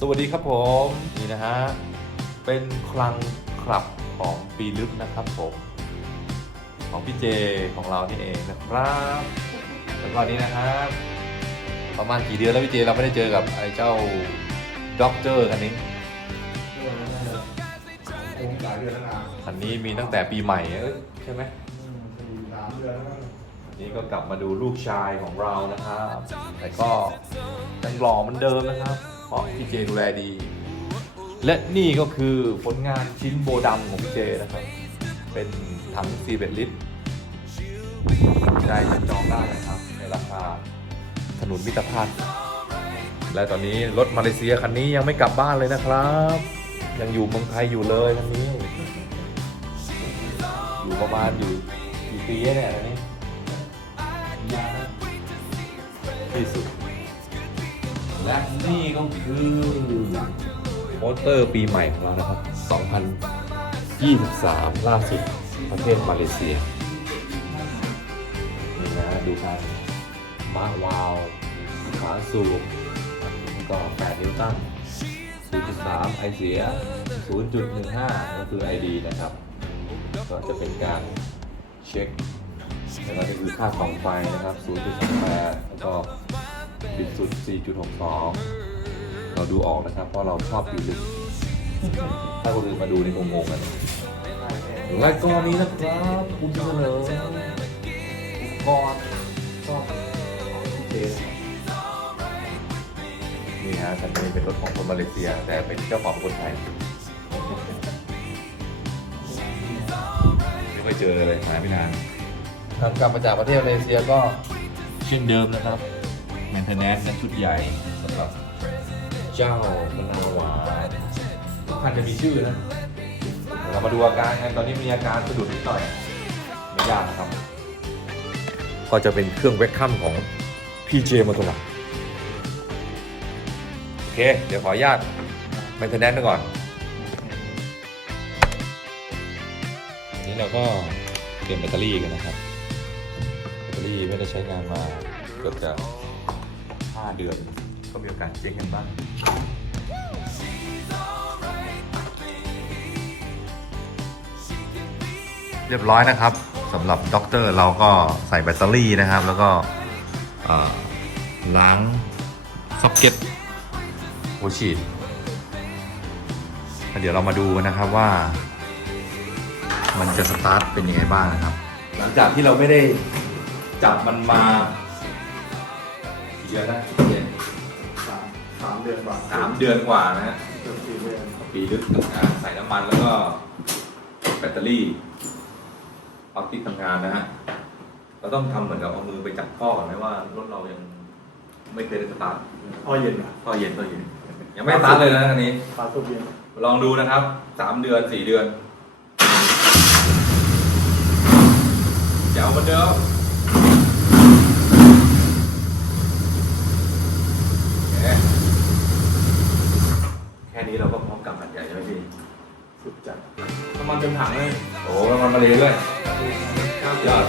สวัสดีครับผมนี่นะฮะเป็นคลังคลับของปีลึกนะครับผมของพี่เจของเรานี่เองนะครับแล้วก็นี้นะครับประมาณกี่เดือนแล้วพี่เจเราไม่ได้เจอกับไอ้เจ้าด็อกเตอร์คันนี้คงหลายเดือนแล้วนะคันนี้มีตั้งแต่ปีใหม่เอ้ยใช่ไหมสี่สามเดือนแล้วนะอันนี้ก็กลับมาดูลูกชายของเรานะครับแต่ก็ยังหล่อเหมือนเดิมนะครับ เพราะพี่เจดูแลดี และนี่ก็คือผลงานชิ้นโบดำของพี่เจนะครับ เป็นถังซีเบตลิตรได้จับจองได้นะครับ ในราคาถนนมิตรภาพ และตอนนี้รถมาเลเซียคันนี้ยังไม่กลับบ้านเลยนะครับ ยังอยู่เมืองไทยอยู่เลยคันนี้ อยู่ประมาณอยู่กี่ปีแล้วเนี่ยอันนี้ที่สุด และนี่ก็คือโปสเตอร์ปีใหม่ของเรานะครับ 2023 ล่าสุดประเทศมาเลเซีย นี่นะดูกันมาวาวขาสูบแล้วก็8นิวตัน0.3 ไอเสีย 0.15 ก็คือ ID นะครับ ก็จะเป็นการเช็คแล้วก็คือค่าของไฟนะครับ 0.38 แล้วก็ บิดสุด 4.62 เราดูออกนะครับเพราะเราชอบอยู่ลึก ถ้าคนอื่นมาดูนี่คงงงกันและก็นี้นะครับคุณเสนออุปกรณ์ชอบเจนนี่ฮะคันนี้เป็นรถของคนมาเลเซีย แต่เป็นเจ้าของคนไทยไม่ค่อยเจอเลยหาไม่นานทางกลับมาจากประเทศมาเลเซียก็เช่นเดิมนะครับ แมนเทนแนนซ์นั้นชุดใหญ่สำหรับเจ้ามะนาวหวานทุกคันจะมีชื่อนะเดี๋ยวเรามาดูอาการกันตอนนี้มีอาการสะดุดนิดหน่อยไม่ยากนะครับ ก็จะเป็นเครื่องเวกคัมของ PJ มอเตอร์โอเค เดี๋ยวขออนุญาตแมนเทนแนนซ์ก่อน นี้เราก็เปลี่ยนแบตเตอรี่กันนะครับ แบตเตอรี่ไม่ได้ใช้งานมาเกือบจะ 5 เดือน ก็มีโอกาสเจ๊งกันบ้างเรียบร้อยนะครับสำหรับด็อกเตอร์เราก็ใส่แบตเตอรี่นะครับ แล้วก็ล้างซ็อกเก็ตหัวฉีดเดี๋ยวเรามาดูนะครับว่า มันจะสตาร์ทเป็นยังไงบ้างนะครับ หลังจากที่เราไม่ได้จับมันมา เดือนนะเดือนสามสามเดือนกว่าสามเดือนกว่านะฮะเกือบสี่เดือนปีลึกทำงานใส่น้ำมันแล้วก็แบตเตอรี่ออฟฟิศทำงานนะฮะเราต้องทำเหมือนกับเอามือไปจับข้อก่อนไหมว่ารถเรายังไม่เคยได้สตาร์ทพ่อเย็นอะข้อเย็นข้อเย็น ยังไม่สตาร์ทเลยนะอันนี้ ปลาตุกเย็นลองดูนะครับสามเดือนสี่เดือนเดี๋ยวมาเดิมโอเคแค่ นี้เราก็พร้อมกลับหัดใหญ่ใช่ไหมพี่สุดจัดน้ำมันเต็มถังเลยโอ้แล้วมันมาเลยด้วยยอด